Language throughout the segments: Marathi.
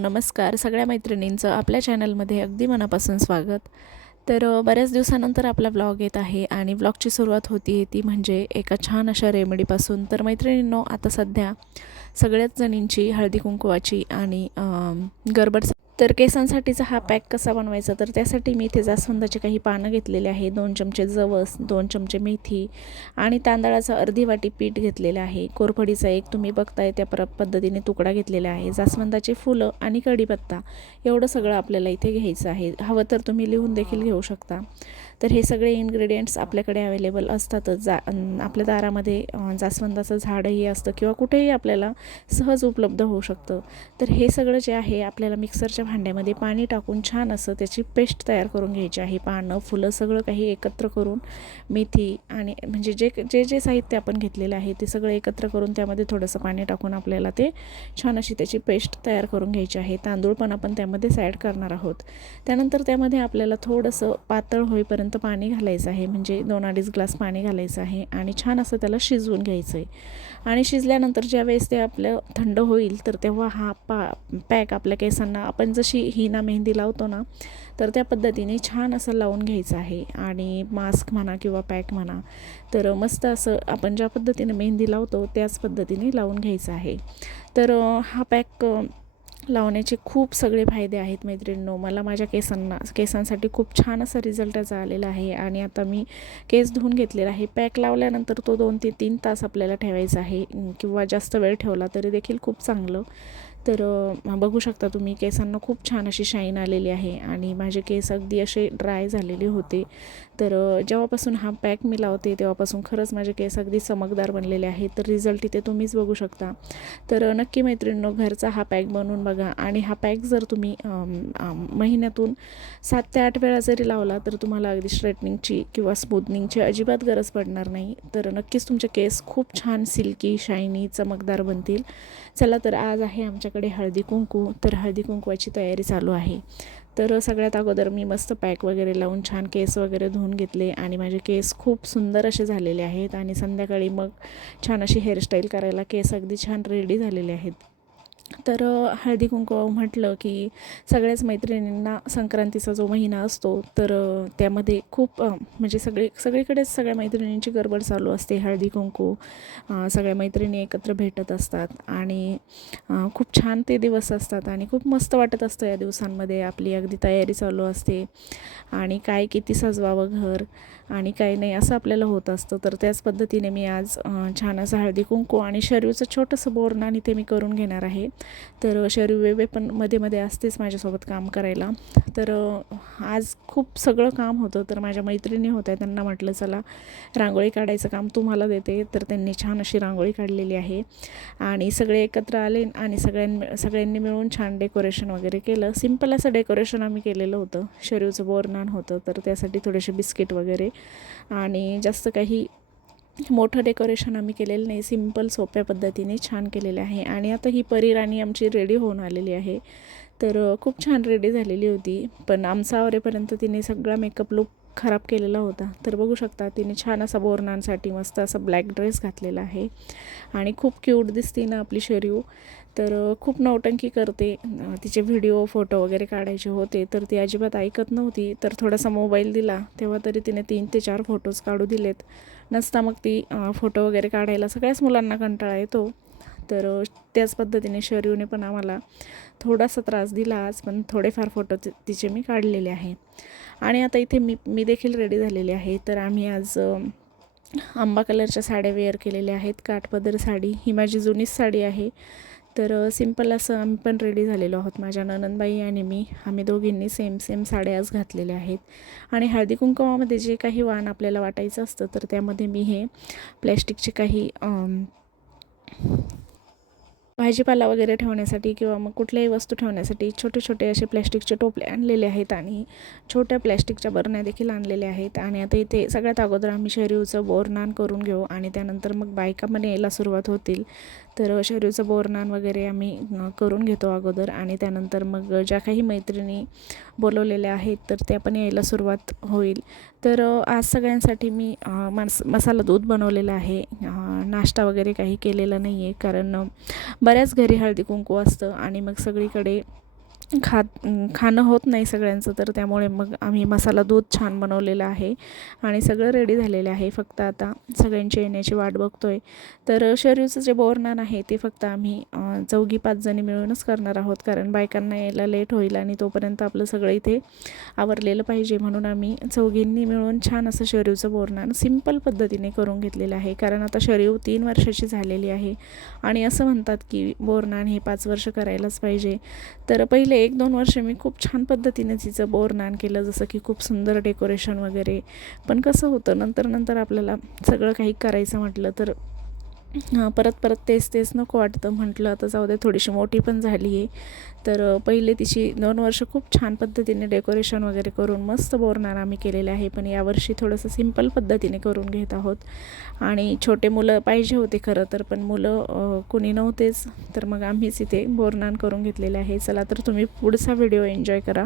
नमस्कार सगळ्या मैत्रिणींचं आपल्या चॅनलमध्ये अगदी मनापासून स्वागत. तर बऱ्याच दिवसानंतर आपला ब्लॉग येत आहे आणि ब्लॉगची सुरुवात होती ती म्हणजे एका छान अशा रेमेडीपासून. तर मैत्रिणींनो आता सध्या सगळ्याच जणींची हळदी कुंकवाची आणि गरबड तर केसांसाठीचा हा पॅक कसा बनवायचा? तर त्यासाठी मी इथे जास्वंदाचे काही पानं घेतलेले आहे. दोन चमचे जवस दोन चमचे मेथी आणि तांदळाचा अर्धी वाटी पीठ घेतलेलं आहे. कोरफडीचा एक तुम्ही बघताय त्या पर पद्धतीने तुकडा घेतलेला आहे. जास्वंदाचे फुलं आणि कढीपत्ता एवढं सगळं आपल्याला इथे घ्यायचं आहे. हवं तर तुम्ही लिहून देखील घेऊ शकता. तर हे सगळे इन्ग्रेडियंट्स आपल्याकडे अवेलेबल असतातच. जा आपल्या दारामध्ये जास्वंदाचं झाडही असतं किंवा कुठेही आपल्याला सहज उपलब्ध होऊ शकतं. तर हे सगळं जे आहे आपल्याला मिक्सरच्या भांड्यामध्ये पाणी टाकून छान असं त्याची पेस्ट तयार करून घ्यायची आहे. पानं फुलं सगळं काही एकत्र करून मेथी आणि म्हणजे जे जे जे साहित्य आपण घेतलेलं आहे ते सगळं एकत्र करून त्यामध्ये थोडंसं पाणी टाकून आपल्याला ते छान अशी त्याची पेस्ट तयार करून घ्यायची आहे. तांदूळ पण आपण त्यामध्येच ॲड करणार आहोत. त्यानंतर त्यामध्ये आपल्याला थोडंसं पातळ होईपर्यंत पाणी घालायचं आहे. म्हणजे दोन अडीच ग्लास पाणी घालायचं आहे आणि छान असं त्याला शिजवून घ्यायचं आहे. आणि शिजल्यानंतर ज्या वेळेस ते आपलं थंड होईल तर तेव्हा हा पा पॅक आपल्या केसांना आपण जशी हिना मेहंदी लावतो ना तर त्या पद्धतीने छान असं लावून घ्यायचं आहे. आणि मास्क म्हणा किंवा पॅक म्हणा तर मस्त असं आपण ज्या पद्धतीने मेहंदी लावतो त्याच पद्धतीने लावून घ्यायचं आहे. तर हा पॅक लावण्याचे खूप सगळे फायदे आहेत मैत्रिणींनो. मला माझ्या केसांना केसांसाठी खूप छान असा रिझल्ट त्याचा आलेला आहे आणि आता मी केस धुवून घेतलेला आहे. पॅक लावल्यानंतर तो दोन ते तीन तास आपल्याला ठेवायचा आहे. किंवा जास्त वेळ ठेवला तरी देखील खूप चांगलं. तर बघू शकता तुम्ही केसांना खूप छान अशी शाईन आलेली आहे आणि माझे केस अगदी असे ड्राय झालेले होते. तर जेव्हापासून हा पॅक मी लावते तेव्हापासून खरंच माझे केस अगदी चमकदार बनलेले आहेत. तर रिझल्ट इथे तुम्हीच बघू शकता. तर नक्की मैत्रिणींनो घरचा हा पॅक बनवून बघा आणि हा पॅक जर तुम्ही महिन्यातून सात ते आठ वेळा जरी लावला तर तुम्हाला अगदी स्ट्रेटनिंगची किंवा स्मूथनिंगची अजिबात गरज पडणार नाही. तर नक्कीच तुमचे केस खूप छान सिल्की शायनी चमकदार बनतील. चला तर आज आहे आमच्या आमच्याकडे हळदी कुंकू तर हळदी कुंकवाची तयारी चालू आहे. तर सगळ्यात अगोदर मी मस्त पॅक वगैरे लावून छान केस वगैरे धुवून घेतले आणि माझे केस खूप सुंदर असे झालेले आहेत आणि संध्याकाळी मग छान अशी हेअरस्टाईल करायला केस अगदी छान रेडी झालेले आहेत. तर हळदी कुंकू म्हटलं की सगळ्याच मैत्रिणींना संक्रांतीचा जो महिना असतो तर त्यामध्ये खूप म्हणजे सगळे सगळीकडेच सगळ्या मैत्रिणींची गडबड चालू असते हळदी कुंकू. सगळ्या मैत्रिणी एकत्र भेटत असतात आणि खूप छान ते दिवस असतात आणि खूप मस्त वाटत असतं या दिवसांमध्ये. आपली अगदी तयारी चालू असते आणि काय किती सजवावं घर आणि काय नाही असं आपल्याला होत असतं. तर त्याच पद्धतीने मी आज छान असं हळदी कुंकू आणि शरीरचं छोटंसं बोरणाने ते मी करून घेणार आहे. तर शरीर वेवे पण मध्ये मध्ये असतेच माझ्यासोबत काम करायला. तर आज खूप सगळं काम होतं. तर माझ्या मैत्रिणी होत्या त्यांना म्हटलं चला रांगोळी काढायचं काम तुम्हाला देते. तर त्यांनी छान अशी रांगोळी काढलेली आहे. आणि सगळे एकत्र आले आणि सगळ्यां सगळ्यांनी मिळून छान डेकोरेशन वगैरे केलं. सिंपल असं डेकोरेशन आम्ही केलेलं होतं. शरीरचं बोरनान होतं तर त्यासाठी थोडेसे बिस्किट वगैरे. आणि जास्त काही मोठं डेकोरेशन आम्ही केलेलं नाही. सिंपल सोप्या पद्धतीने छान केलेलं आहे. आणि आता ही परीराणी आमची रेडी होऊन आलेली आहे. तर खूप छान रेडी झालेली होती. पण आमचा आवरेपर्यंत तिने सगळा मेकअप लुक खराब केलेला होता. तर बघू शकता तिने छान असा बोरणांसाठी मस्त असा ब्लॅक ड्रेस घातलेला आहे. आणि खूप क्यूट दिसते ना आपली शरीव तर खूप नौटंकी करते. तिचे व्हिडिओ फोटो वगैरे काढायचे होते. तर ती अजिबात ऐकत नव्हती. तर थोडासा मोबाईल दिला. तेव्हा तरी तिने तीन ते चार फोटोज काढू दिलेत. नसता मग ती फोटो वगैरे काढायला सगळ्याच मुलांना कंटाळा येतो. तर त्याच पद्धतीने शरीवने पण आम्हाला थोडासा त्रास दिला आज. पण थोडेफार फोटो तिचे मी काढलेले आहे. आणि आता इथे मी मी देखील रेडी झालेली आहे. तर आम्ही आज आंबा कलरच्या साड्या वेअर केलेल्या आहेत. काठपदर साडी ही माझी जुनीच साडी आहे. तर सिंपल असं आम्ही पण रेडी झालेलो आहोत. माझ्या ननंदबाई आणि मी आम्ही दोघींनी सेम सेम साड्या आज घातलेल्या आहेत. आणि हळदी कुंकवामध्ये जे काही वाण आपल्याला वाटायचं असतं तर त्यामध्ये मी हे प्लॅस्टिकचे काही भाजीपाला वगैरे ठेवण्यासाठी किंवा मग कुठल्याही वस्तू ठेवण्यासाठी छोटे छोटे असे प्लॅस्टिकचे टोपले आणलेले आहेत आणि छोट्या प्लॅस्टिकच्या बरण्या देखील आणलेल्या आहेत. आणि आता इथे सगळ्यात अगोदर आम्ही शरीरचं बोरनान करून घेऊ आणि त्यानंतर मग बायका पण यायला सुरुवात होतील. तर शरीरचं बोरनान वगैरे आम्ही करून घेतो अगोदर आणि त्यानंतर मग ज्या काही मैत्रिणी बोलवलेल्या आहेत तर त्या पण यायला सुरुवात होईल. तर आज सगळ्यांसाठी मी मास मस मसाला दूध बनवलेलं आहे. नाश्ता वगैरे काही केलेला नाही आहे कारण बऱ्याच घरी हळदी कुंकू असतं आणि मग सगळीकडे खात खाणं होत नाही सगळ्यांचं तर त्यामुळे मग आम्ही मसाला दूध छान बनवलेलं आहे आणि सगळं रेडी झालेलं आहे. फक्त आता सगळ्यांची येण्याची वाट बघतो आहे तर शरीरचं जे बोरनान आहे ते फक्त आम्ही चौघी पाच जणी मिळूनच करणार आहोत. कारण बायकांना यायला लेट होईल आणि तोपर्यंत आपलं सगळं इथे आवरलेलं पाहिजे. म्हणून आम्ही चौघींनी मिळून छान असं शरीरचं बोरनान सिंपल पद्धतीने करून घेतलेलं आहे. कारण आता शरीर तीन वर्षाची झालेली आहे. आणि असं म्हणतात की बोरनान हे पाच वर्ष करायलाच पाहिजे. तर पहिले एक दोन वर्ष मी खूप छान पद्धतीने तिचं बोरनान केलं जसं की खूप सुंदर डेकोरेशन वगैरे. पण कसं होतं नंतर नंतर आपल्याला सगळं काही करायचं म्हटलं तर हां परत परत तेच तेच नको वाटतं म्हटलं. आता जाऊ दे थोडीशी मोठी पण झाली आहे. तर पहिले तिची दोन वर्ष खूप छान पद्धतीने डेकोरेशन वगैरे करून मस्त बोरणार आम्ही केलेले आहे. पण यावर्षी थोडंसं सिंपल पद्धतीने करून घेत आहोत. आणि छोटे मुलं पाहिजे होते खरं तर पण मुलं कुणी नव्हतेच. तर मग आम्हीच इथे बोरनान करून घेतलेले आहे. चला तर तुम्ही पुढचा व्हिडिओ एन्जॉय करा.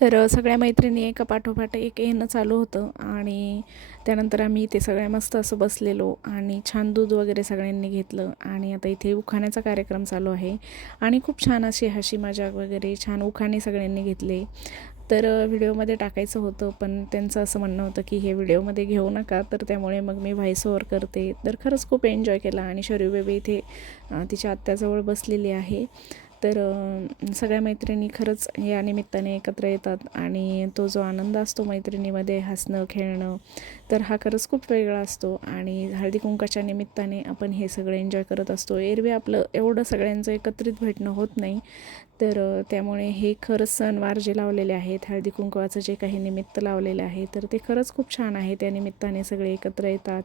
तर सगळ्या मैत्रिणी एका पाठोपाठ एक येणं चालू होतं आणि त्यानंतर आम्ही इथे सगळ्या मस्त असं बसलेलो आणि छान दूध वगैरे सगळ्यांनी घेतलं आणि आता इथे उखाण्याचा कार्यक्रम चालू आहे आणि खूप छान अशी हशी मजाक वगैरे छान उखाणे सगळ्यांनी घेतले. तर व्हिडिओमध्ये टाकायचं होतं पण त्यांचं असं म्हणणं होतं की हे व्हिडिओमध्ये घेऊ नका तर त्यामुळे मग मी व्हॉइस ओव्हर करते. तर खरंच खूप एन्जॉय केला आणि शरीर बेबी इथे तिच्या आत्याजवळ बसलेली आहे. तर सगळ्या मैत्रिणी खरंच या निमित्ताने एकत्र येतात आणि तो जो आनंद असतो मैत्रिणीमध्ये हसणं खेळणं तर हा खरंच खूप वेगळा असतो आणि हळदी कुंकाच्या निमित्ताने आपण हे सगळं एन्जॉय करत असतो. एरवी आपलं एवढं सगळ्यांचं एकत्रित भेटणं होत नाही. तर त्यामुळे हे खरंच सणवार जे लावलेले आहेत हळदी कुंकवाचं जे काही निमित्त लावलेलं आहे तर ते खरंच खूप छान आहे. त्या निमित्ताने सगळे एकत्र येतात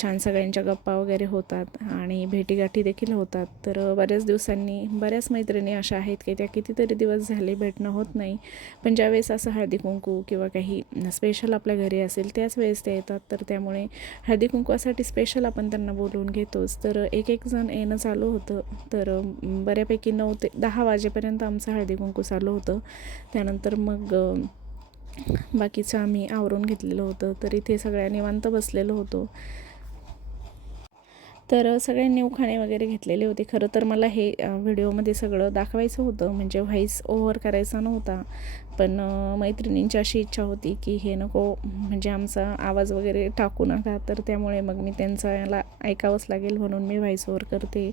छान सगळ्यांच्या गप्पा वगैरे होतात आणि भेटीगाठी देखील होतात. तर बऱ्याच दिवसांनी बऱ्याच मैत्रिणी अशा आहेत की त्या कितीतरी दिवस झाले भेटणं होत नाही. पण ज्यावेळेस असं हळदी कुंकू किंवा काही स्पेशल आपल्या घरी असेल त्याच वेळेस ते येतात तर त्यामुळे हळदी कुंकवासाठी स्पेशल आपण त्यांना बोलवून घेतोच. तर एक एक जण येणं चालू होतं तर बऱ्यापैकी नऊ ते दहा वाजेपर्यंत आमचं हळदी कुंकू चालू होतं. त्यानंतर मग बाकीचं आम्ही आवरून घेतलेलं होतं तर इथे सगळ्या निवांत बसलेलो होतो. तर सगळे उखाणे वगैरे घेतलेले होते. खरं तर मला हे व्हिडिओमध्ये सगळं दाखवायचं होतं म्हणजे व्हॉईस ओव्हर करायचा नव्हता. पण मैत्रिणींची अशी इच्छा होती की हे नको म्हणजे आमचा आवाज वगैरे टाकू नका. तर त्यामुळे मग मी त्यांचा याला ऐकावंच लागेल म्हणून मी व्हॉईस ओव्हर करते.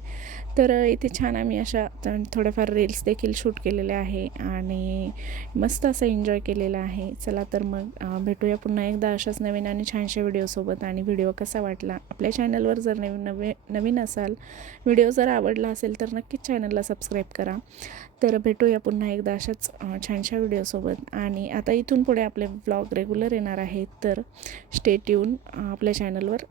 तर इथे छान आम्ही अशा थोड्याफार रील्स देखील शूट केलेल्या आहे आणि मस्त असं एन्जॉय केलेलं आहे. चला तर मग भेटूया पुन्हा एकदा अशाच नवीन आणि छानशा व्हिडिओसोबत आणि व्हिडिओ कसा वाटला. आपल्या चॅनलवर जर नवीन नवे नवीन असाल व्हिडिओ जर आवडला असेल तर नक्कीच चॅनलला सबस्क्राईब करा. तर भेटूया पुन्हा एकदा अशाच छानशा व्हिडिओसोबत. आणि आता इथून पुढे आपले ब्लॉग रेग्युलर येणार आहेत तर स्टेट येऊन आपल्या चॅनलवर